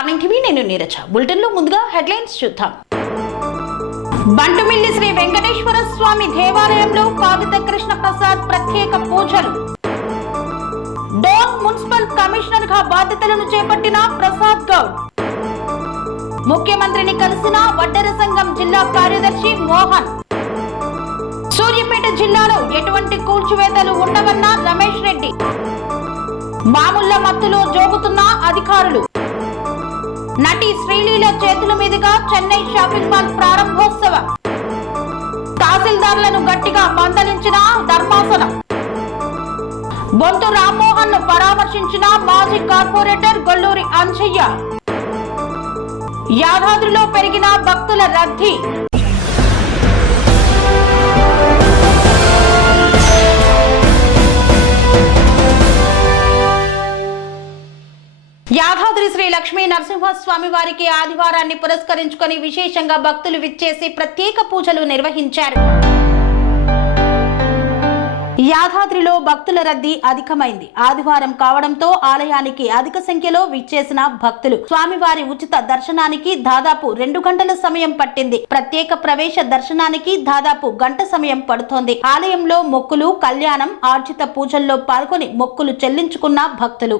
స్టార్నింగ్ TV నేను Neeraja. Bulletin లో ముందుగా హెడ్లైన్స్ చూద్దాం. బంటుమిల్లి శ్రీ వెంకటేశ్వర స్వామి దేవాలయంలో కాగిత కృష్ణ ప్రసాద్ ప్రత్యేక పూజలు. డోన్ మున్సిపల్ కమిషనర్ గా బాధ్యతలను చేపట్టిన ప్రసాద్ గౌడ్. ముఖ్యమంత్రిని కలిసిన వడ్డెర సంఘం జిల్లా కార్యదర్శి మోహన్. సూర్యాపేట జిల్లాలో ఎటువంటి కూల్చివేతలు ఉండవన్న రమేష్ రెడ్డి. మామూళ్ల మత్తులో జోగుతున్న అధికారులు. నటి శ్రీలీల చేతుల మీదుగా చెన్నై షాపింగ్ మాల్ ప్రారంభోత్సవం. తహసీల్దార్లను గట్టిగా మందలించిన ధర్మాసనం. బొంతు రామ్మోహన్ ను పరామర్శించిన మాజీ కార్పొరేటర్ గొల్లూరి అంజయ్య. యాదాద్రిలో పెరిగిన భక్తుల రద్దీ. యాదాద్రి శ్రీ లక్ష్మీ నరసింహస్వామి వారికి ఆదివారాన్ని పురస్కరించుకొని విశేషంగా భక్తులు విచ్చేసి ప్రత్యేక పూజలు నిర్వహించారు. యాదాద్రిలో భక్తుల రద్దీ అధికమైంది. ఆదివారం కావడంతో ఆలయానికి అధిక సంఖ్యలో విచ్చేసిన భక్తులు స్వామివారి ఉచిత దర్శనానికి దాదాపు 2 గంటల సమయం పట్టింది. ప్రత్యేక ప్రవేశ దర్శనానికి దాదాపు గంట సమయం పడుతోంది. ఆలయంలో మొక్కులు, కళ్యాణం, ఆర్జిత పూజల్లో పాల్గొని మొక్కులు చెల్లించుకున్న భక్తులు.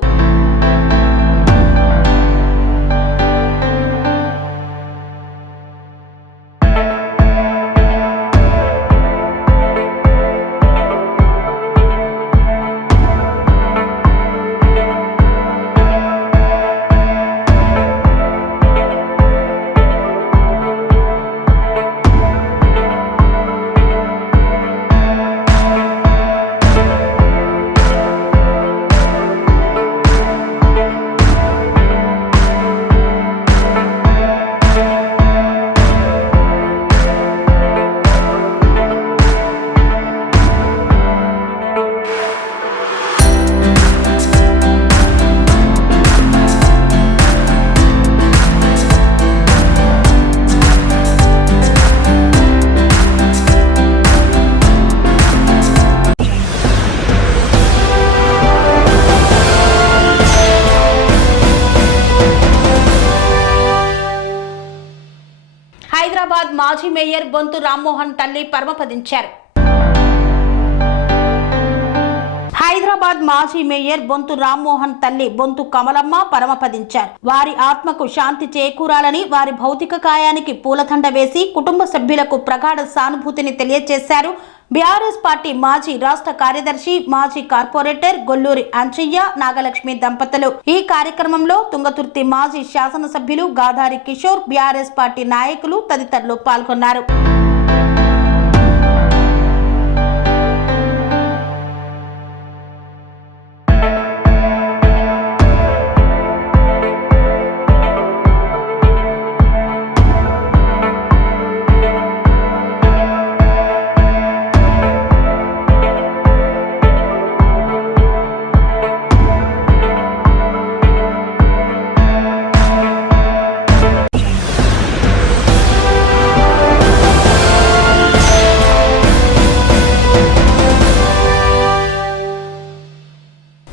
హైదరాబాద్ మాజీ మేయర్ బొంతు రామ్మోహన్ తల్లి పరమపదించారు. హైదరాబాద్ మాజీ మేయర్ బొంతు రామ్మోహన్ తల్లి బొంతు కమలమ్మ పరమపదించారు. వారి ఆత్మకు శాంతి చేకూరాలని వారి భౌతిక కాయానికి పూలదండ వేసి కుటుంబ సభ్యులకు ప్రగాఢ సానుభూతిని తెలియజేశారు. బీఆర్ఎస్ పార్టీ మాజీ రాష్ట్ర కార్యదర్శి, మాజీ కార్పొరేటర్ గొల్లూరి అంజయ్య, నాగలక్ష్మి దంపతులు. ఈ కార్యక్రమంలో తుంగతుర్తి మాజీ శాసనసభ్యులు గాధారి కిషోర్, బీఆర్ఎస్ పార్టీ నాయకులు తదితరులు పాల్గొన్నారు.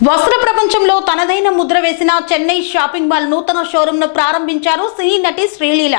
వస్త్ర ప్రపంచంలో తనదైన ముద్ర వేసిన చెన్నై షాపింగ్ మాల్ నూతన షోరూమ్ ను ప్రారంభించారు సినీ నటి శ్రీలీల.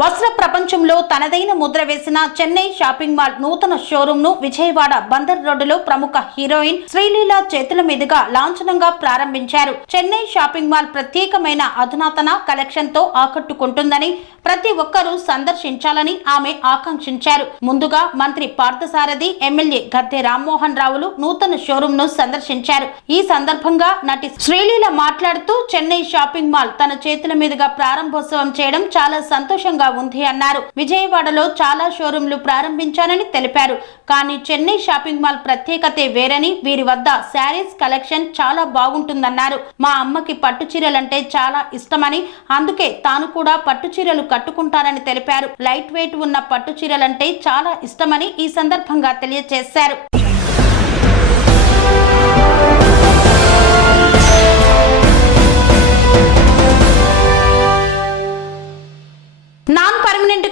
వస్త్ర ప్రపంచంలో తనదైన ముద్ర వేసిన చెన్నై షాపింగ్ మాల్ నూతన షోరూమ్ ను విజయవాడ బందర్ రోడ్డులో ప్రముఖ హీరోయిన్ శ్రీలీల చేతుల మీదుగా లాంఛనంగా ప్రారంభించారు. చెన్నై షాపింగ్ మాల్ ప్రత్యేకమైన అధునాతన కలెక్షన్ తో ఆకట్టుకుంటుందని, ప్రతి ఒక్కరూ సందర్శించాలని ఆమె ఆకాంక్షించారు. ముందుగా మంత్రి పార్థసారథి, ఎమ్మెల్యే గద్దె రామ్మోహన్ రావులు నూతన షోరూమ్ ను సందర్శించారు. ఈ సందర్భంగా నటి శ్రీలీల మాట్లాడుతూ చెన్నై షాపింగ్ మాల్ తన చేతుల మీదుగా ప్రారంభోత్సవం చేయడం చాలా సంతోషంగా ఉంది అన్నారు. విజయవాడలో చాలా షోరూంలు ప్రారంభించానని తెలిపారు. కానీ చెన్నై షాపింగ్ మాల్ ప్రత్యేకతే వేరని, వీరి వద్ద శారీస్ కలెక్షన్ చాలా బాగుంటుందన్నారు. మా అమ్మకి పట్టు చీరలంటే చాలా ఇష్టమని, అందుకే తాను కూడా పట్టు చీరలు కట్టుకుంటారని తెలిపారు. లైట్ వెయిట్ ఉన్న పట్టు చీరలంటే చాలా ఇష్టమని ఈ సందర్భంగా తెలియజేశారు.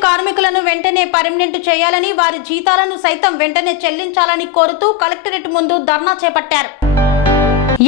కార్మికులను వెంటనే పర్మనెంట్ చేయాలని, వారి జీతాలను సైతం వెంటనే చెల్లించాలని కోరుతూ కలెక్టరేట్ ముందు ధర్నా చేపట్టారు.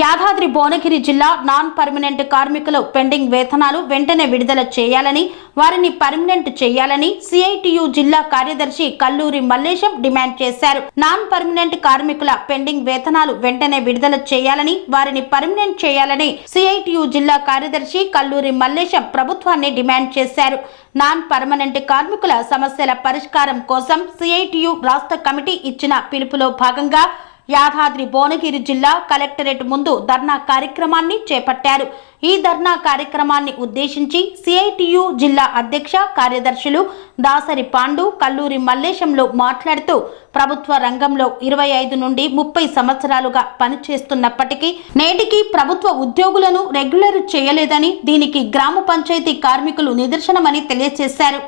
యాదాద్రి భువనగిరి జిల్లా నాన్ పర్మనెంట్ కార్మికులు పెండింగ్ వేతనాలు వెంటనే విడుదల చేయాలని, వారిని పర్మనెంట్ చేయాలని సిఐటియు జిల్లా కార్యదర్శి కల్లూరి మల్లేశం డిమాండ్ చేశారు. నాన్ పర్మనెంట్ కార్మికుల పెండింగ్ వేతనాలు వెంటనే విడుదల చేయాలని, వారిని పర్మనెంట్ చేయాలని సిఐటియు జిల్లా కార్యదర్శి కల్లూరి మల్లేశం ప్రభుత్వాన్ని డిమాండ్ చేశారు. నాన్ పర్మనెంట్ కార్మికుల సమస్యల పరిష్కారం కోసం సిఐటియు రాష్ట్ర కమిటీ ఇచ్చిన పిలుపులో భాగంగా యాదాద్రి భువనగిరి జిల్లా కలెక్టరేట్ ముందు ధర్నా కార్యక్రమాన్ని చేపట్టారు. ఈ ధర్నా కార్యక్రమాన్ని ఉద్దేశించి సిఐటియు జిల్లా అధ్యక్ష కార్యదర్శులు దాసరి పాండు, కల్లూరి మల్లేశంలో మాట్లాడుతూ ప్రభుత్వ రంగంలో 25 నుండి 30 సంవత్సరాలుగా పనిచేస్తున్నప్పటికీ నేటికి ప్రభుత్వ ఉద్యోగులను రెగ్యులర్ చేయలేదని, దీనికి గ్రామ పంచాయతీ కార్మికులు నిదర్శనమని తెలియజేశారు.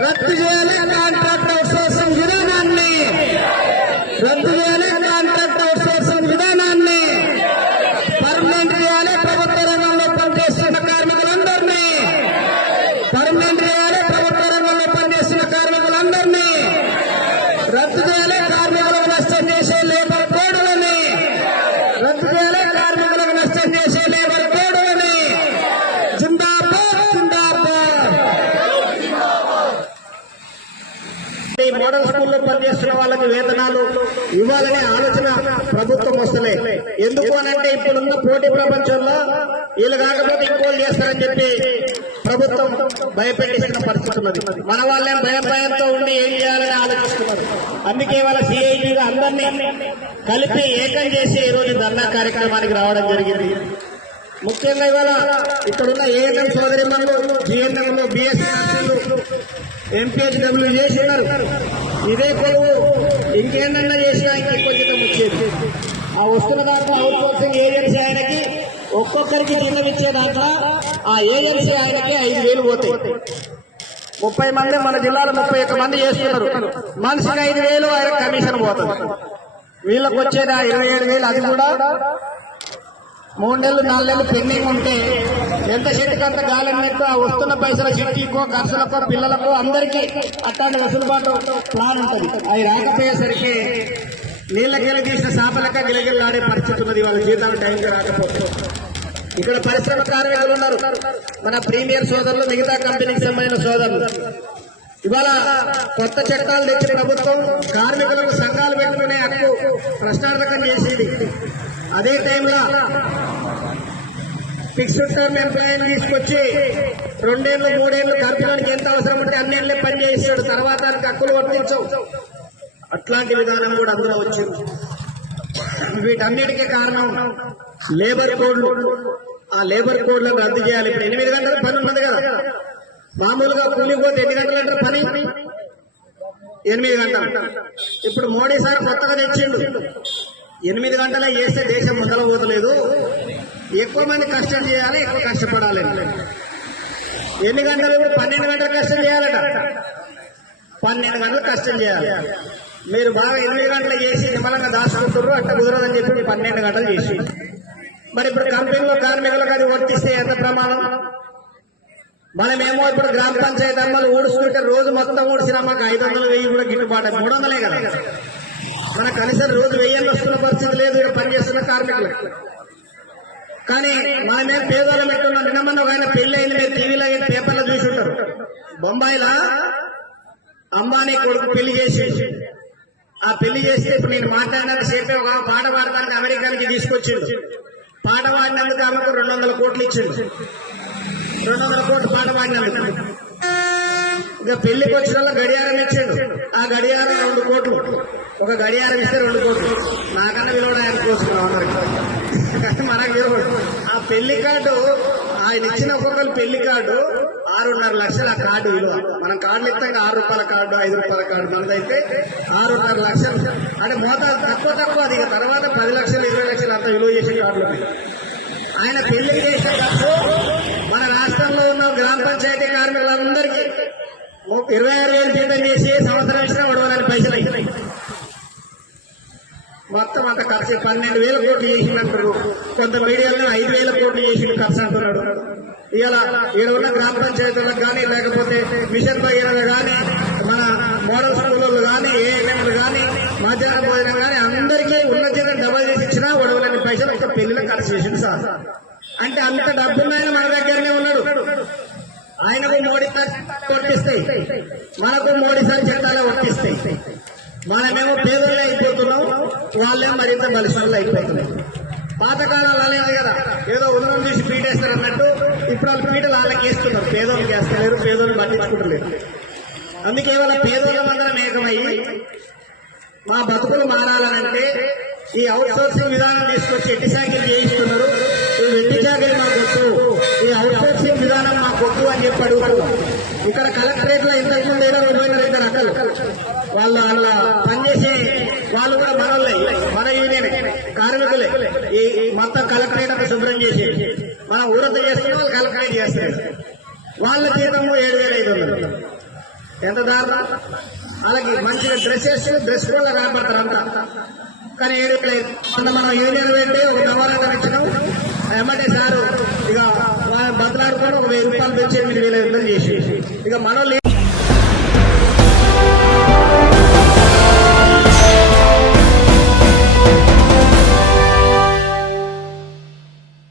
రద్దు చేయాలి కాంట్రాక్ట్ అవుట్సోర్సింగ్ విధానాన్ని, రద్దు చేయాలి కాంట్రాక్ట్ అవుట్సోర్సింగ్ విధానాన్ని, పర్మనెంట్ చేయాలి ప్రభుత్వ రంగంలో పనిచేస్తున్న కార్మికులందరినీ, పర్మనెంట్ చేయాలి ప్రభుత్వ రంగంలో పనిచేస్తున్న కార్మికులందరినీ, రద్దు చేయాలి కార్మికులకు నష్టం చేసే లేబర్ కోడ్లని, రద్దు చేయాలి కార్మికులకు నష్టం చేసే లేబర్ కోడ్లని. జిందాబాద్ జిందాబాద్. ఈ మోడల్ స్కూల్లో పనిచేస్తున్న వాళ్ళకి వేతనాలు ఇవ్వాలనే ఆలోచన ప్రభుత్వం వస్తలే. ఎందుకు అనంటే ఇప్పుడున్న పోటీ ప్రపంచంలో వీళ్ళు కాకపోతే ఇంకోళ్ళు చేస్తారని చెప్పి ప్రభుత్వం భయపెట్టేసిన పరిస్థితి ఉన్నది. మన వాళ్ళే భయంతో ఉండి ఏం చేయాలని ఆలోచిస్తున్నారు. అందుకే వాళ్ళ సిఐటిగా అందరినీ కలిపి ఏకం చేసి ఈరోజు ధర్నా కార్యక్రమానికి రావడం జరిగింది. ముఖ్యంగా ఇవాళ ఇక్కడున్న ఏఎన్ఎం సోదరిమణులు, జిఎన్ఎంలు, బిఎస్ఎన్ఎల్, ఎంపీహెచ్డబ్ల్యూ చేసినారు. ఇదే కొలువు ఇంకేందన్నా చేసినా ఇంకెక్కువ జీతం ఇచ్చేది. ఆ వస్తున్న దాంట్లో అవుట్ సోర్సింగ్ ఏజెన్సీ ఆయనకి ఒక్కొక్కరికి జీతం ఇచ్చే దాంట్లో ఆ ఏజెన్సీ ఆయనకి 5,000 పోతాయి. 30 మంది మన జిల్లాలో 31 మంది చేస్తున్నారు. మనిషికి 5,000 ఆయన కమిషన్ పోతుంది. వీళ్ళకి వచ్చేది 27,000. అది కూడా 3 నెలలు 4 నెలలు పెండింగ్ ఉంటే ఎంత చెట్టుకంత గాలన్నట్టు ఆ వస్తున్న పైసల చిట్టీకో, ఖర్చులకో, పిల్లలకో అందరికీ అట్లాంటి వసూలుబాటు ప్లాన్ ఉంటుంది. అవి రాకపోయేసరికి నీళ్ళకెళ్ళి తీసిన చేపలక గిలగిలాడే పరిస్థితి ఉన్నది. వాళ్ళ జీతాలు టైంకి రాకపోతే ఇక్కడ పరిశ్రమ కార్మికులు ఉన్నారు, మన ప్రీమియర్ సోదరులు, మిగతా కంపెనీకి సంబంధించిన సోదరులు. ఇవాళ కొత్త చట్టాలు తెచ్చిన ప్రభుత్వం కార్మికులకు సంఘాలు పెట్టుకునే హక్కు ప్రశ్నార్థకం చేసింది. అదే టైంలో ఫిక్స్డ్ టర్మ్ ఎంప్లాయీని తీసుకొచ్చి 2 ఏళ్ళు 3 ఏళ్ళు కంపెనీకి ఎంత అవసరం ఉంటే అన్నేళ్లే పని చేసాడు. తర్వాత హక్కులు వర్తించవు. అట్లాంటి విధానం కూడా అందులో వచ్చింది. వీటన్నిటికీ కారణం లేబర్ కోడ్లు. ఆ లేబర్ కోడ్లను రద్దు చేయాలి. ఇప్పుడు 8 గంటల పని ఉన్నది కదా. మామూలుగా కూలిపోతే ఎన్ని గంటలు అంటారు పని? 8 గంటలు. ఇప్పుడు మోడీ సార్ కొత్తగా తెచ్చిండు, 8 గంటలే చేస్తే దేశం మొదలవుతలేదు, ఎక్కువ మంది కష్టం చేయాలి, ఎక్కువ కష్టపడాలి. ఎన్ని గంటలు? ఇప్పుడు 12 గంటలు కష్టం చేయాలట. 12 గంటలు కష్టం చేయాలి. మీరు బాగా 8 గంటలు చేసి నిమ్మలంగా దాచుకుంటారు, అట్లా కుదరదని చెప్పి 12 గంటలు చేసి, మరి ఇప్పుడు కంపెనీలో కార్మికులకు అది వర్తిస్తే ఎంత ప్రమాదం? మనమేమో ఇప్పుడు గ్రామ పంచాయతీ అమ్మలు ఊడుస్తుంటే రోజు మొత్తం ఊడిసిన మాకు 500, 1000 కూడా గిట్టుబాటు, 300 కదా. మన కనీసం రోజు 1000 వస్తున్న పరిస్థితి లేదు ఇక్కడ పనిచేస్తున్న కార్మికులు. కానీ మనమేం పేదోళ్ళం పెట్టున్నాం. నిన్న మొన్న ఒక ఆయన పెళ్లి అయింది, మీరు టీవీలో పేపర్లో చూసి ఉంటారు. బొంబాయిలో అంబానీ కొడుకు పెళ్లి చేసి, ఆ పెళ్లి చేస్తే ఇప్పుడు నేను మాట్లాడినంత సేపే ఒక పాట పాడడానికి అమెరికానికి తీసుకొచ్చిండు. పాట పాడినందుకు ఆమెకు 200 కోట్లు ఇచ్చిండు. 200 కోట్లు పాట పాడినందుకు. ఇక పెళ్లికి వచ్చిన వాళ్ళు గడియారం ఇచ్చిండు. ఆ గడియారం 2 కోట్లు. ఒక గడియారం ఇస్తే 2 కోట్లు. నాకన్నా విలువడు ఆయన కోసుకున్నాం అందరికి, మనకు విలువడు. ఆ పెళ్లి కార్డు ఆయన ఇచ్చిన ఒక్కొక్కరు పెళ్లి కార్డు 6.5 లక్షలు. ఆ కార్డు విలువ మనం కార్డులు ఇస్తాం, 6 రూపాయల కార్డు, 5 రూపాయల కార్డు. మనదైతే 6.5 లక్షలు. అంటే మోతాదు తక్కువ. అది ఇక తర్వాత 10 లక్షలు, 20 లక్షలు అంత విలువ చేసే కార్డులు. ఆయన పెళ్లి చేసే ఖర్చు మన రాష్ట్రంలో ఉన్న గ్రామ పంచాయతీ కార్మికులందరికీ 26,000 జీతం చేసి సంవత్సరం ఇచ్చినా ఒడవలని పైసలు అయినాయి. మొత్తం అంత ఖర్చు 12,000 కోట్లు చేసిందంటారు. కొంత మీడియాలో 5,000 కోట్లు చేసిండు ఖర్చు అంటున్నాడు. ఇలా ఇక్కడ ఉన్న గ్రామ పంచాయతీలకు కానీ లేకపోతే మిషన్ భగీరథ కానీ మన మోడల్ స్కూళ్ళు కానీ ఏఎంలు కానీ మధ్యాహ్న భోజనం కానీ అందరికీ ఉన్న జీతం డబల్ చేసి ఇచ్చినా ఒడవలేని పైసలు ఒక పెళ్లిలో ఖర్చు చేసింది సార్. అంటే అంత డబ్బున్నాయని మన దగ్గరనే ఉన్నాడు. ఆయనకు మోడీ కొట్టిస్తాయి, మనకు మోడీ సార్ చట్టాలే వర్తిస్తాయి. మనమేమో పేదలు అయిపోతున్నాం, వాళ్ళేమో మరింత బలిష్ఠులు అయిపోతున్నాం. పాతకాలంలో అనేది కదా ఏదో ఉదయం చూసి పీటేస్తారు అన్నట్టు ఇప్పుడు వాళ్ళు పీటలు వాళ్ళకి వేస్తున్నారు, పేదోళ్ళకి వేస్తలేరు, పేదోళ్ళు పట్టించుకుంటలేరు. అందుకే వాళ్ళ పేదోళ్ళ మందరం ఏకమయ్యి మా బతుకులు మారాలనంటే ఈ అవుట్ సోర్సింగ్ విధానం తీసుకొచ్చి ఎట్టి చాకరీ చేయిస్తున్నారు. ఈ ఎట్టి చాకరీ మాకు వద్దు, ఈ అవుట్ సోర్సింగ్ విధానం మాకు వద్దు అని చెప్పి అడుగుతారు. ఇక్కడ కలెక్టరేట్ లో ఇంతకుముందు ఏదో 22 రకాలు వాళ్ళు అలా పనిచేసే వాళ్ళు కూడా మనోళ్ళే, మన యూనియన్ కార్మికులే. ఈ మొత్తం కలెక్టరేట్ అంతా శుభ్రం చేసి మనం ఊరంతా చేస్తున్న వాళ్ళు కలెక్టరేట్ చేస్తారు. వాళ్ళ జీతము 7,500. ఎంత దారుణం. అలాగే మంచిగా డ్రెస్ కూడా రాబడతారు అంతా. కానీ ఏది మనం యూనియన్ పెట్టి ఒక నవారంగా ఇచ్చినాం ఎమ్మటే సారు ఇక బదులాడుకొని ఒక 1000 రూపాయలు పెంచి 8,500 చేసి ఇక మనోళ్ళు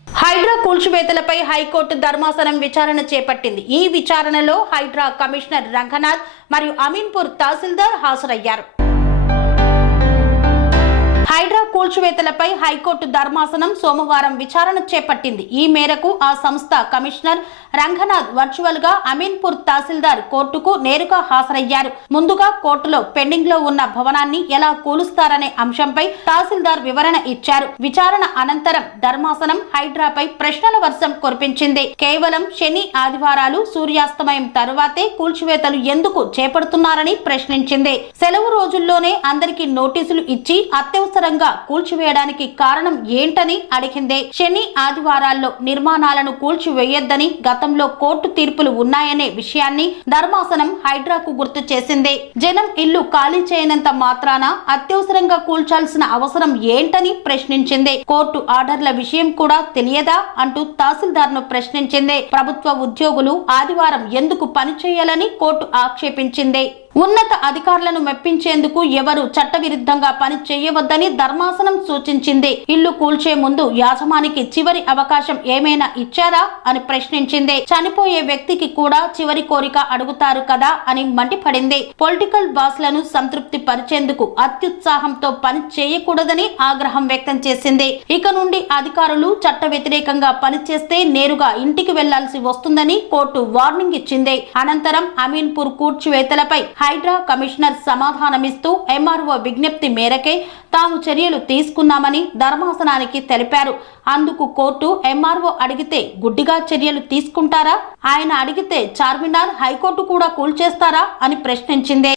హైడ్రా కూల్చివేతలపై హైకోర్టు ధర్మాసనం విచారణ చేపట్టింది. ఈ విచారణలో హైడ్రా కమిషనర్ రంగనాథ్ మరియు అమీన్పూర్ తహసీల్దార్ హాజరయ్యారు. హైడ్రా కూల్చివేతలపై హైకోర్టు ధర్మాసనం సోమవారం విచారణ చేపట్టింది. ఈ మేరకు ఆ సంస్థ కమిషనర్ రంగనాథ్ వర్చువల్ గా అమీన్పూర్ తహసీల్దార్ కోర్టుకు నేరుగా హాజరయ్యారు. ముందుగా కోర్టులో పెండింగ్ లో ఉన్న భవనాన్ని ఎలా కూలుస్తారనే అంశంపై తహసీల్దార్ వివరణ ఇచ్చారు. విచారణ అనంతరం ధర్మాసనం హైడ్రాపై ప్రశ్నల వర్షం కురిపించింది. కేవలం శని ఆదివారాలు సూర్యాస్తమయం తరువాతే కూల్చివేతలు ఎందుకు చేపడుతున్నారని ప్రశ్నించింది. సెలవు రోజుల్లోనే అందరికీ నోటీసులు ఇచ్చి అత్యవసరంగా కూల్చివేయడానికి కారణం ఏంటని అడిగింది. శని ఆదివారాల్లో నిర్మాణాలను కూల్చివేయొద్దని గతంలో కోర్టు తీర్పులు ఉన్నాయనే విషయాన్ని ధర్మాసనం హైడ్రాకు గుర్తు చేసింది. జనం ఇల్లు ఖాళీ చేయనంత మాత్రాన అత్యవసరంగా కూల్చాల్సిన అవసరం ఏంటని ప్రశ్నించింది. కోర్టు ఆర్డర్ల విషయం కూడా తెలియదా అంటూ తహసీల్దార్ ను ప్రశ్నించింది. ప్రభుత్వ ఉద్యోగులు ఆదివారం ఎందుకు పనిచేయాలని కోర్టు ఆక్షేపించింది. ఉన్నత అధికారులను మెప్పించేందుకు ఎవరు చట్టవిరుద్ధంగా పని చేయవద్దని ధర్మాసనం సూచించింది. ఇల్లు కూల్చే ముందు యాజమానికి చివరి అవకాశం ఏమైనా ఇచ్చారా అని ప్రశ్నించింది. చనిపోయే వ్యక్తికి కూడా చివరి కోరిక అడుగుతారు కదా అని మండిపడింది. పొలిటికల్ బాస్లను సంతృప్తి పరిచేందుకు అత్యుత్సాహంతో పని చేయకూడదని ఆగ్రహం వ్యక్తం చేసింది. ఇక నుండి అధికారులు చట్ట వ్యతిరేకంగా పనిచేస్తే నేరుగా ఇంటికి వెళ్లాల్సి వస్తుందని కోర్టు వార్నింగ్ ఇచ్చింది. అనంతరం అమీన్పూర్ కూల్చివేతలపై హైడ్రా కమిషనర్ సమాధానమిస్తూ ఎంఆర్ఓ విజ్ఞప్తి మేరకే తాము చర్యలు తీసుకున్నామని ధర్మాసనానికి తెలిపారు. అందుకు కోర్టు ఎంఆర్ఓ అడిగితే గుడ్డిగా చర్యలు తీసుకుంటారా, ఆయన అడిగితే చార్మినార్ హైకోర్టు కూడా కూల్చేస్తారా అని ప్రశ్నించింది.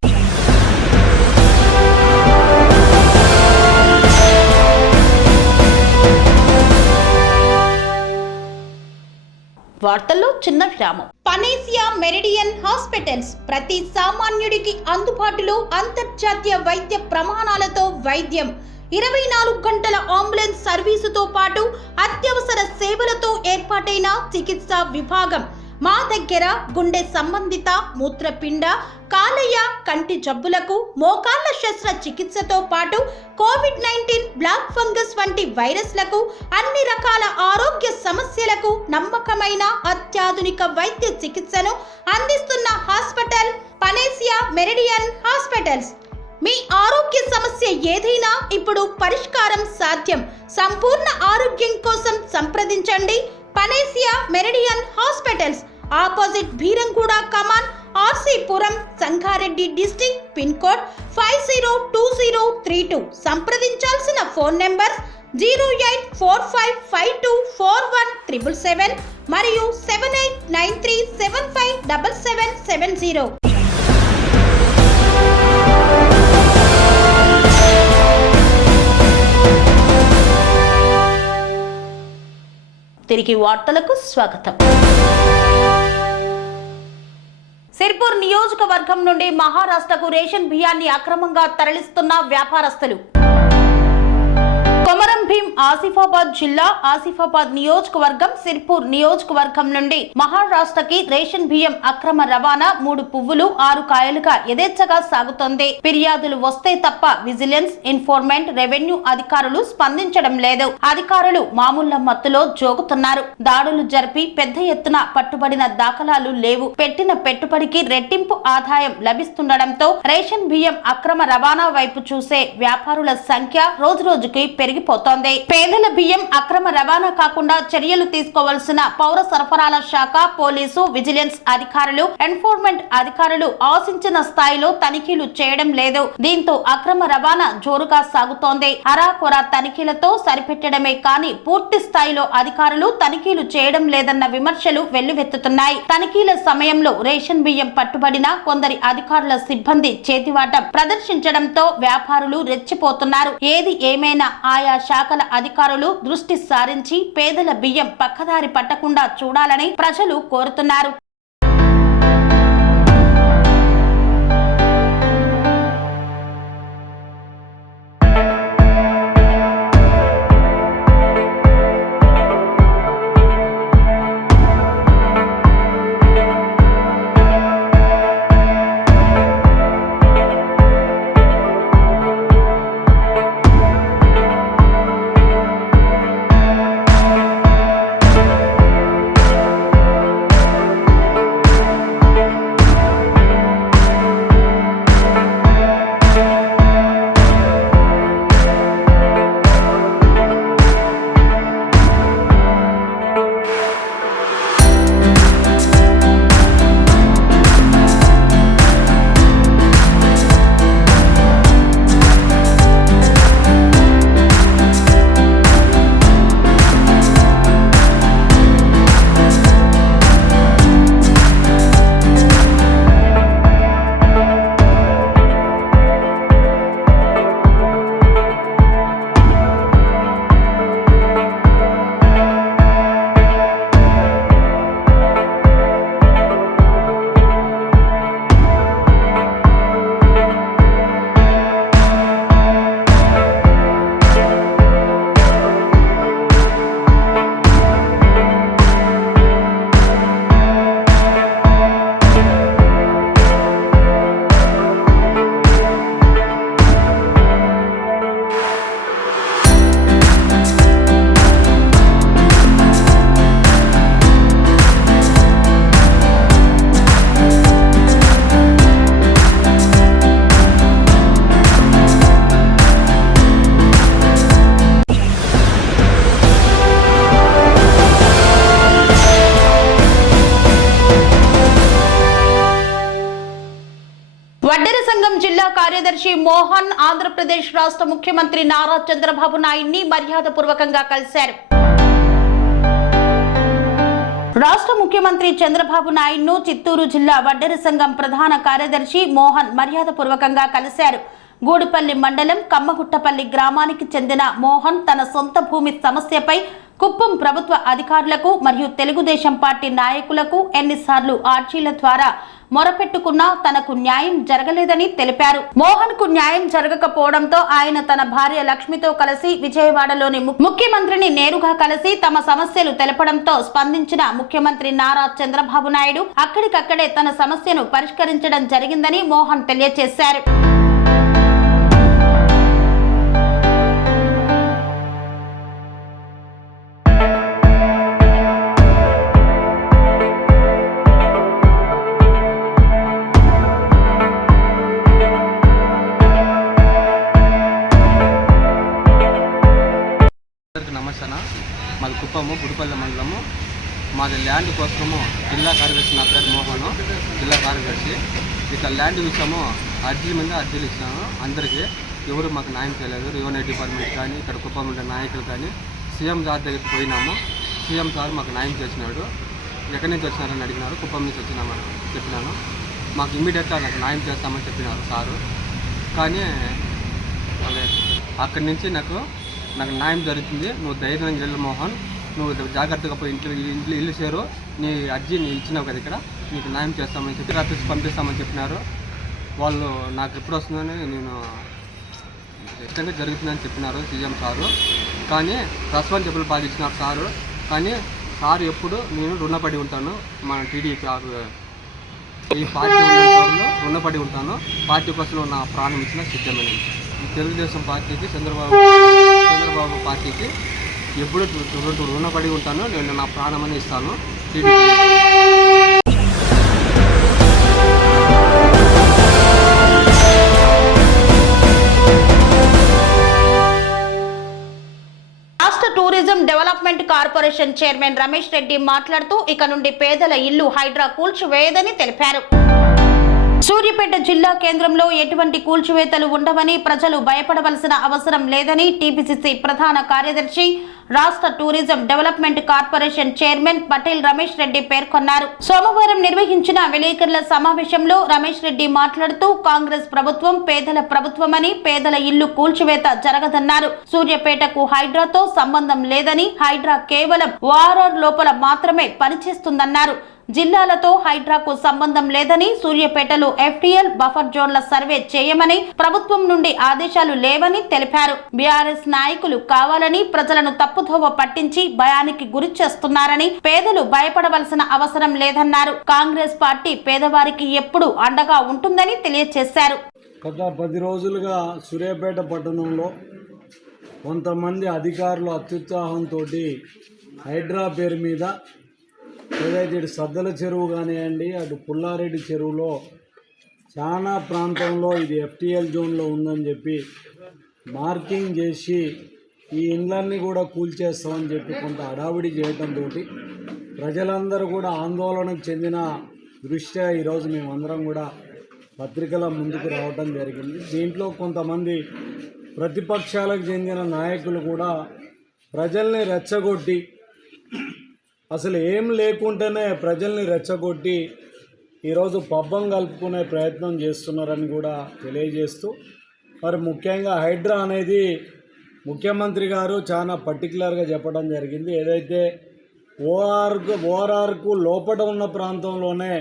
వార్తల్లో చిన్న విరామం. పనేసియా మెరిడియన్ హాస్పిటల్స్ ప్రతి సామాన్యుడికి అందుబాటులో అంతర్జాతీయ వైద్య ప్రమాణాలతో వైద్యం, 24 గంటల అంబులెన్స్ సర్వీసుతో పాటు అత్యవసర సేవలతో ఏర్పాటైన చికిత్సా విభాగం. మా దగ్గర గుండె సంబంధిత, మూత్రపిండ, కాలేయ, కంటి జబ్బులకు, మోకాళ్ల శస్త్ర చికిత్సతో పాటు కోవిడ్-19, బ్లాక్ ఫంగస్ వంటి వైరస్లకు, అన్ని రకాల ఆరోగ్య సమస్యలకు నమ్మకమైన అత్యాధునిక వైద్య చికిత్సను అందిస్తున్న హాస్పిటల్ పనేసియా మెరిడియన్ హాస్పిటల్స్. మీ ఆరోగ్య సమస్య ఏదైనా ఇప్పుడు పరిష్కారం సాధ్యం. సంపూర్ణ ఆరోగ్యం కోసం సంప్రదించండి Panacea Meridian hospitals. Opposite Bheeramguda కమాన్, RC Puram, Sangareddy district. Pin code 502032. సంప్రదించాల్సిన ఫోన్ నెంబర్ 0845524177 మరియు 7893757770. తిరిగి వార్తలకు స్వాగతం. సిర్పూర్ నియోజకవర్గం నుండి మహారాష్ట్రకు రేషన్ బియ్యాన్ని అక్రమంగా తరలిస్తున్న వ్యాపారస్తులు. కొమరం భీం ఆసిఫాబాద్ జిల్లా ఆసిఫాబాద్ నియోజకవర్గం సిర్పూర్ నియోజకవర్గం నుండి మహారాష్ట్రకి రేషన్ బియ్యం అక్రమ రవాణా 3 పువ్వులు 6 కాయలుగా యథేచ్ఛగా సాగుతోంది. ఫిర్యాదులు వస్తే తప్ప విజిలెన్స్, ఇన్ఫోర్మెంట్, రెవెన్యూ అధికారులు స్పందించడం లేదు. అధికారులు మామూళ్ల మత్తులో జోగుతున్నారు. దాడులు జరిపి పెద్ద ఎత్తున పట్టుబడిన దాఖలాలు లేవు. పెట్టిన పెట్టుబడికి రెట్టింపు ఆదాయం లభిస్తుండటంతో రేషన్ బియ్యం అక్రమ రవాణా వైపు చూసే వ్యాపారుల సంఖ్య రోజురోజుకి పెరిగిపోతోంది. పేదల బియ్యం అక్రమ రవాణా కాకుండా చర్యలు తీసుకోవాల్సిన పౌర సరఫరాల శాఖ, పోలీసు, విజిలెన్స్ అధికారులు, ఎన్ఫోర్స్మెంట్ అధికారులు ఆశించిన స్థాయిలో తనిఖీలు చేయడం లేదు. దీంతో అక్రమ రవాణా జోరుగా సాగుతోంది. అరాకొరా తనిఖీలతో సరిపెట్టడమే కానీ పూర్తి స్థాయిలో అధికారులు తనిఖీలు చేయడం లేదన్న విమర్శలు వెల్లువెత్తుతున్నాయి. తనిఖీల సమయంలో రేషన్ బియ్యం పట్టుబడిన కొందరి అధికారుల సిబ్బంది చేతివాటం ప్రదర్శించడంతో వ్యాపారులు రెచ్చిపోతున్నారు. ఏది ఏమైనా ఆయా శాఖల అధికారులు దృష్టి సారించి పేదల బియ్యం పక్కదారి పట్టకుండా చూడాలని ప్రజలు కోరుతున్నారు. వడ్డెర సంఘం జిల్లా కార్యదర్శి మోహన్ ఆంధ్రప్రదేశ్ రాష్ట్ర ముఖ్యమంత్రి నారా చంద్రబాబు నాయుడిని మర్యాదపూర్వకంగా కలిశారు. రాష్ట్ర ముఖ్యమంత్రి చంద్రబాబు నాయుడును చిత్తూరు జిల్లా వడ్డెర సంఘం ప్రధాన కార్యదర్శి మోహన్ మర్యాదపూర్వకంగా కలిశారు. గూడుపల్లి మండలం కమ్మగుట్టపల్లి గ్రామానికి చెందిన మోహన్ తన సొంత భూమి సమస్యపై కుప్పం ప్రభుత్వ అధికారులకు మరియు తెలుగుదేశం పార్టీ నాయకులకు ఎన్నిసార్లు ఆర్జీల ద్వారా మొరపెట్టుకున్నా తనకు న్యాయం జరగలేదని తెలిపారు. మోహన్ కు న్యాయం జరగకపోవడంతో ఆయన తన భార్య లక్ష్మితో కలిసి విజయవాడలోని ముఖ్యమంత్రిని నేరుగా కలిసి తమ సమస్యలు తెలపడంతో స్పందించిన ముఖ్యమంత్రి నారా చంద్రబాబు నాయుడు అక్కడికక్కడే తన సమస్యను పరిష్కరించడం జరిగిందని మోహన్ తెలియజేశారు. నమస్తే. మాది కుప్పము గుడిపల్లి మండలము. మాది ల్యాండ్ కోసము జిల్లా కార్యదర్శి, నా పేరు మోహన్, జిల్లా కార్యదర్శి. ఇక ల్యాండ్ విషయము అర్జీ మీద అర్జీలు ఇచ్చినాము. అందరికీ ఎవరు మాకు న్యాయం చేయలేదు. రెవెన్యూ డిపార్ట్మెంట్ కానీ ఇక్కడ కుప్పం ఉండే నాయకులు కానీ సీఎం సార్ దగ్గరికి పోయినాము. సీఎం సార్ మాకు న్యాయం చేసినాడు. ఎక్కడి నుంచి వచ్చినారని అడిగినారు. కుప్పం నుంచి వచ్చినామని చెప్పినాను. మాకు ఇమ్మీడియట్గా నాకు న్యాయం చేస్తామని చెప్పినారు సారు. కానీ అక్కడి నుంచి నాకు న్యాయం జరుగుతుంది. నువ్వు ధైర్యంగా వెళ్ళు మోహన్, నువ్వు జాగ్రత్తగా పోయి ఇల్లు చేరు, నీ అర్జీ నీ ఇచ్చినావు కదా, ఇక్కడ నీకు న్యాయం చేస్తామని చెప్పి ఆఫీస్ పంపిస్తామని చెప్పినారు. వాళ్ళు నాకు ఎప్పుడు వస్తుందని నేను ఇష్టంగా జరుగుతుందని చెప్పినారు సీఎం సారు. కానీ రెస్పాన్సిబుల్ బాగా ఇచ్చినారు సారు. కానీ సారు ఎప్పుడు నేను రుణపడి ఉంటాను, మన టీడీపీ ఈ పార్టీ ఉన్నంతలో రుణపడి ఉంటాను. పార్టీ కోసం నా ప్రాణం ఇచ్చిన సిద్ధమైన ఈ తెలుగుదేశం పార్టీకి చంద్రబాబు పార్టీకి ఎప్పుడు రుణపడి ఉంటాను. నేను నా ప్రాణమని ఇస్తాను టీడీపీ. రాష్ట్ర tourism development corporation chairman Ramesh Reddy మాట్లాడుతూ ఇక నుండి పేదల ఇల్లు హైడ్రా కూల్చివేయదని తెలిపారు. సూర్యాపేట జిల్లా కేంద్రంలో ఎటువంటి కూల్చివేతలు ఉండవని, ప్రజలు భయపడవలసిన అవసరం లేదని టీపీసీసీ ప్రధాన కార్యదర్శి, రాష్ట్ర tourism development corporation chairman Patel Ramesh Reddy పేర్కొన్నారు. సోమవారం నిర్వహించిన విలేకరుల సమావేశంలో రమేష్ రెడ్డి మాట్లాడుతూ కాంగ్రెస్ ప్రభుత్వం పేదల ప్రభుత్వమని, పేదల ఇల్లు కూల్చివేత జరగదన్నారు. సూర్యాపేటకు హైడ్రాతో సంబంధం లేదని, హైడ్రా కేవలం వారార్ లోపల మాత్రమే పనిచేస్తుందన్నారు. జిల్లాలతో హైడ్రాకు సంబంధం లేదని, సూర్యాపేటలో ఎఫ్టీఎల్ బఫర్ జోన్ల సర్వే చేయమని ప్రభుత్వం నుండి ఆదేశాలు లేవని తెలిపారు. బీఆర్ఎస్ నాయకులు కావాలని ప్రజలను తప్పుదోవ పట్టించి భయానికి గురి చేస్తున్నారని, పేదలు భయపడవలసిన అవసరం లేదన్నారు. కాంగ్రెస్ పార్టీ పేదవారికి ఎప్పుడు అండగా ఉంటుందని తెలియజేశారు. గత 10 రోజులుగా సూర్యాపేట పట్టణంలో కొంతమంది అధికారులు అత్యుత్సాహంతో హైడ్రా పేరు మీద ఏదైతే ఇటు సద్దల చెరువు కానివ్వండి, అటు పుల్లారెడ్డి చెరువులో చాలా ప్రాంతంలో ఇది ఎఫ్టీఎల్ జోన్లో ఉందని చెప్పి మార్కింగ్ చేసి ఈ ఇండ్లన్నీ కూడా కూల్చేస్తామని చెప్పి కొంత హడావిడి చేయడంతో ప్రజలందరూ కూడా ఆందోళనకు చెందిన దృష్ట్యా ఈరోజు మేమందరం కూడా పత్రికల ముందుకు రావడం జరిగింది. దీంట్లో కొంతమంది ప్రతిపక్షాలకు చెందిన నాయకులు కూడా ప్రజల్ని రెచ్చగొట్టి, అసలు ఏం లేకుండానే ప్రజల్ని రెచ్చగొట్టి ఈరోజు పబ్బం కలుపుకునే ప్రయత్నం చేస్తున్నారని కూడా తెలియజేస్తూ, మరి ముఖ్యంగా హైడ్రా అనేది ముఖ్యమంత్రి గారు చాలా పర్టికులర్గా చెప్పడం జరిగింది. ఏదైతే ఓఆర్ఆర్కు లోపల ఉన్న ప్రాంతంలోనే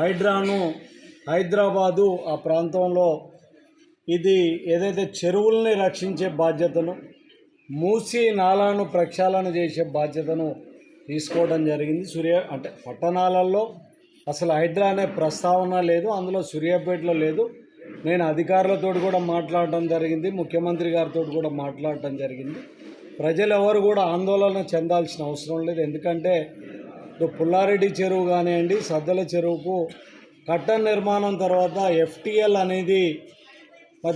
హైడ్రాను, హైదరాబాదు ఆ ప్రాంతంలో ఇది ఏదైతే చెరువుల్ని రక్షించే బాధ్యతను, మూసి నాలాను ప్రక్షాళన చేసే బాధ్యతను తీసుకోవడం జరిగింది. అంటే పట్టణాలలో అసలు హైడ్రా అనే ప్రస్తావన లేదు, అందులో సూర్యాపేటలో లేదు. నేను అధికారులతో కూడా మాట్లాడటం జరిగింది, ముఖ్యమంత్రి గారితో కూడా మాట్లాడటం జరిగింది. ప్రజలు ఎవరు కూడా ఆందోళన చెందాల్సిన అవసరం లేదు. ఎందుకంటే పుల్లారెడ్డి చెరువు కానివ్వండి, సద్దల చెరువుకు కట్ట నిర్మాణం తర్వాత ఎఫ్టీఎల్ అనేది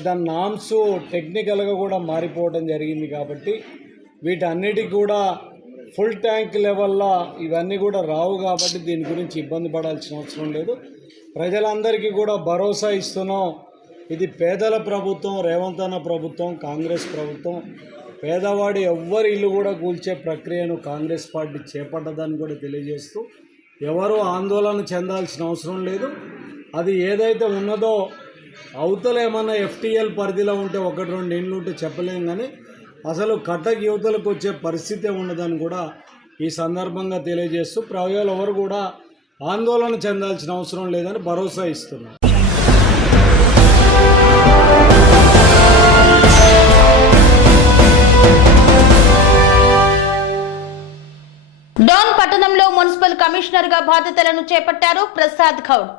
దాని నామ్స్ టెక్నికల్గా కూడా మారిపోవడం జరిగింది. కాబట్టి వీటన్నిటికి కూడా ఫుల్ ట్యాంక్ లెవెల్లో ఇవన్నీ కూడా రావు. కాబట్టి దీని గురించి ఇబ్బంది పడాల్సిన అవసరం లేదు. ప్రజలందరికీ కూడా భరోసా ఇస్తున్నాం. ఇది పేదల ప్రభుత్వం, రేవంత్ అన్న ప్రభుత్వం, కాంగ్రెస్ ప్రభుత్వం. పేదవాడి ఎవ్వరి ఇల్లు కూడా కూల్చే ప్రక్రియను కాంగ్రెస్ పార్టీ చేపట్టదని కూడా తెలియజేస్తూ, ఎవరు ఆందోళన చెందాల్సిన అవసరం లేదు. అది ఏదైతే ఉన్నదో అవతల ఏమన్నా ఎఫ్టీఎల్ పరిధిలో ఉంటే 1-2 ఇండ్లు ఉంటే చెప్పలేం, కానీ అసలు కట్టకి యువతలకు వచ్చే పరిస్థితే ఉండదని కూడా ఈ సందర్భంగా తెలియజేస్తూ, ప్రజలు ఎవరు కూడా ఆందోళన చెందాల్సిన అవసరం లేదని భరోసా ఇస్తున్నారు. డోన్ పట్టణంలో మున్సిపల్ కమిషనర్ గా బాధ్యతలను చేపట్టారు ప్రసాద్ గౌడ్.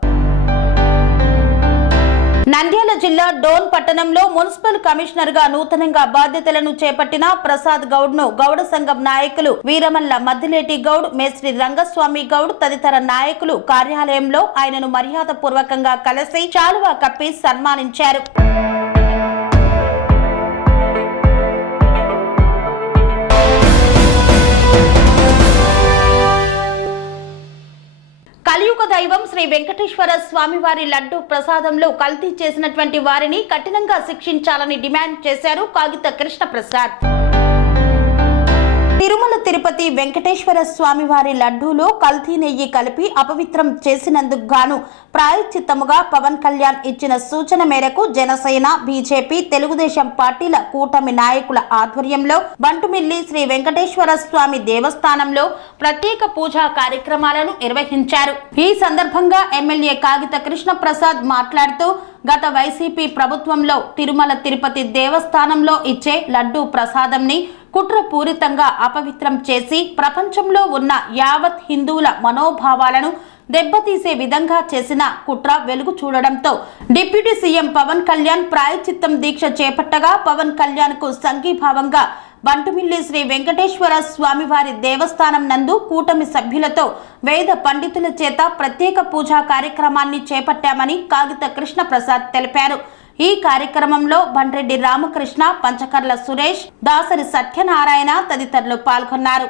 నంద్యాల జిల్లా డోన్ పట్టణంలో మున్సిపల్ కమిషనర్ గా నూతనంగా బాధ్యతలను చేపట్టిన ప్రసాద్ గౌడ్ ను గౌడ సంఘం నాయకులు వీరమల్ల మద్దిలేటి గౌడ్, మేస్త్రి రంగస్వామి గౌడ్ తదితర నాయకులు కార్యాలయంలో ఆయనను మర్యాద పూర్వకంగా కలిసి శాలువా కప్పి సన్మానించారు. కలియుగ దైవం శ్రీ వెంకటేశ్వర స్వామివారి లడ్డు ప్రసాదంలో కల్తీ చేసినటువంటి వారిని కఠినంగా శిక్షించాలని డిమాండ్ చేశారు కాగిత కృష్ణప్రసాద్. తిరుమల తిరుపతి వెంకటేశ్వర స్వామివారి లడ్డూలో కల్తీ నెయ్యి కలిపి అపవిత్రం చేసినందుకు గాను ప్రాయశ్చిత్తముగా పవన్ కళ్యాణ్ ఇచ్చిన సూచన మేరకు జనసేన, బీజేపీ, తెలుగుదేశం పార్టీల కూటమి నాయకుల ఆధ్వర్యంలో బంటుమిల్లి శ్రీ వెంకటేశ్వర స్వామి దేవస్థానంలో ప్రత్యేక పూజా కార్యక్రమాలను నిర్వహించారు. ఈ సందర్భంగా ఎమ్మెల్యే కాగిత కృష్ణప్రసాద్ మాట్లాడుతూ గత వైసీపీ ప్రభుత్వంలో తిరుమల తిరుపతి దేవస్థానంలో ఇచ్చే లడ్డూ ప్రసాదంని కుట్రపూరితంగా అపవిత్రం చేసి ప్రపంచంలో ఉన్న యావత్ హిందువుల మనోభావాలను దెబ్బతీసే విధంగా చేసిన కుట్ర వెలుగు చూడడంతో డిప్యూటీ సీఎం పవన్ కళ్యాణ్ ప్రాయశ్చిత్తం దీక్ష చేపట్టగా పవన్ కళ్యాణ్ కు సంఘీభావంగా బంటుమిల్లి శ్రీ వెంకటేశ్వర స్వామివారి దేవస్థానం నందు కూటమి సభ్యులతో వేద పండితుల చేత ప్రత్యేక పూజా కార్యక్రమాన్ని చేపట్టామని కాగిత కృష్ణ ప్రసాద్ తెలిపారు. ఈ కార్యక్రమంలో బండ్రెడ్డి రామకృష్ణ, పంచకర్ల సురేష్, దాసరి సత్యనారాయణ తదితరులు పాల్గొన్నారు.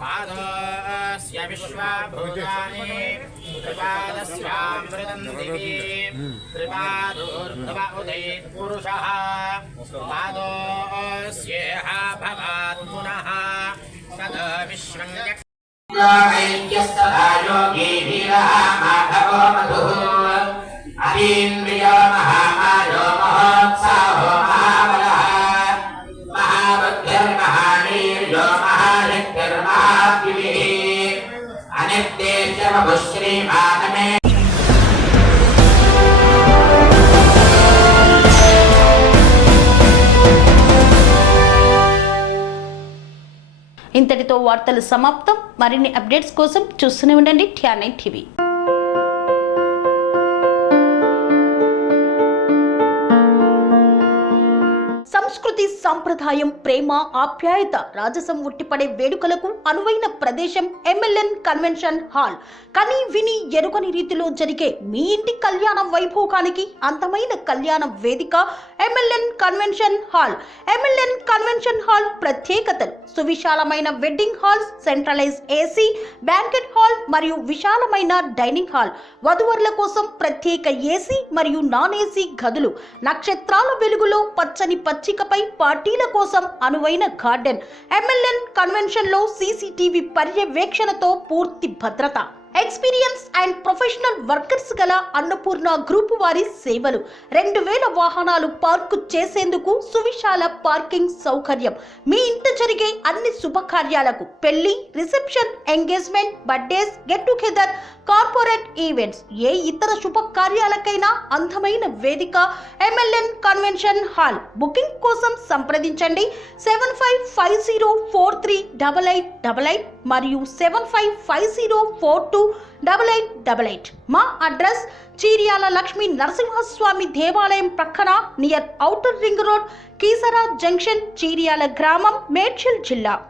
पादस्य विश्वभूतानि त्रिपादस्यामृतं दिवि त्रिपादोर्ध्व उदयेत् पुरुषः पादोऽस्येह भवात् पुनः तद् विश्वं यस्तदा योगी वीरः माधवो मधुः अतीन्द्रियो महामायो महोत्साहो महाबलः महाबुद्धिर्महावीर्यो महाशक्तिर्महाद्युतिः अनिर्देश्यमभुश्रीमानमे ఇంతటితో వార్తలు సమాప్తం. మరిన్ని అప్డేట్స్ కోసం చూస్తూనే ఉండండి TR9 టీవీ. సంస్కృతి, సంప్రదాయం, ప్రేమ, ఆప్యాయత, రాజసం ఉట్టిపడే వేడుకలకు అనువైన ప్రదేశం MLN కన్వెన్షన్ హాల్. కని విని ఎరుగని రీతిలో జరిగే మీ ఇంటి కళ్యాణ వైభోగానికి అందమైన కళ్యాణ వేదిక MLN convention hall. MLN convention hall ప్రత్యేకతలు: సువిశాలమైన wedding halls, centralise AC banquet hall మరియు విశాలమైన డైనింగ్ హాల్, వధువరుల కోసం ప్రత్యేక AC మరియు నాన్ AC గదులు, నక్షత్రాల వెలుగులో పచ్చని పచ్చికపై పార్టీల కోసం అనువైన గార్డెన్. MLN కన్వెన్షన్ లో CCTV పర్యవేక్షణతో పూర్తి భద్రత. ఎక్స్పీరియన్స్ అండ్ ప్రొఫెషనల్ వర్కర్స్ గల అన్నపూర్ణ గ్రూప్ వారి సేవలు. 2000 వాహనాలు పార్కు చేసేందుకు సువిశాల పార్కింగ్ సౌకర్యం. మీ ఇంట జరిగే అన్ని శుభకార్యాలకు, పెళ్లి, reception, engagement, birthdays, get together, corporate events, ఏ ఇతర శుభకార్యాలకైనా అందమైన వేదిక MLN కన్వెన్షన్ హాల్. బుకింగ్ కోసం సంప్రదించండి 7550438888 మరియు 7550428888. మా అడ్రస్ చీర్యాల లక్ష్మీ నరసింహస్వామి దేవాలయం ప్రక్కన, near outer ring road, Keesara junction, Cheeryal గ్రామం, మేడ్చల్ జిల్లా.